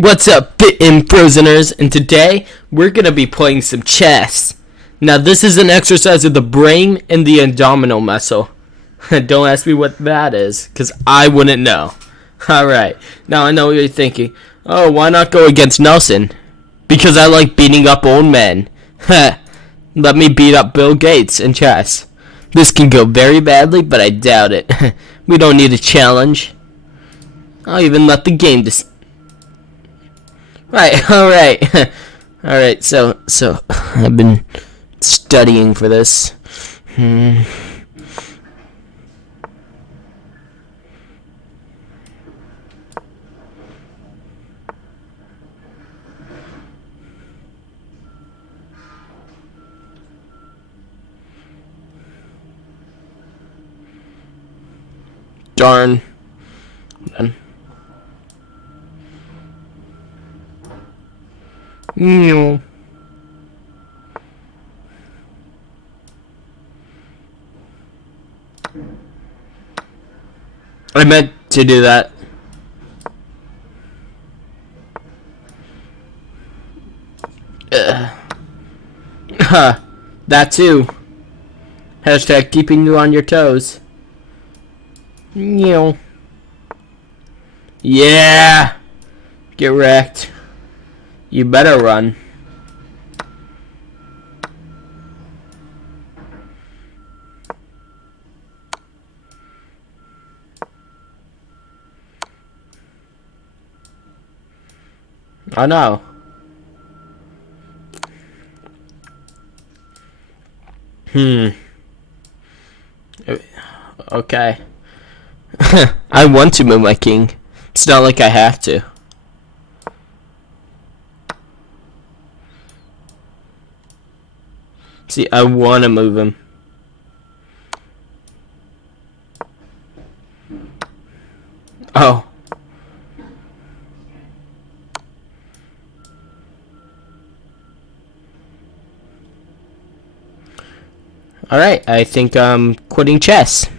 What's up, fitNfrozeners? And today we're gonna be playing some chess. Now this is an exercise of the brain and the abdominal muscle. Don't ask me what that is, cause I wouldn't know. Alright, now I know what you're thinking. Oh, why not go against Nelson? Because I like beating up old men. Let me beat up Bill Gates in chess. This can go very badly, but I doubt it. We don't need a challenge. I'll even let the game Right, alright. Alright, so I've been studying for this. Darn. No. I meant to do that. That too. Hashtag keeping you on your toes. Yeah. Get wrecked. You better run. Oh no. Okay. I want to move my king. It's not like I have to. See, I want to move him. Oh. Alright, I think I'm quitting chess.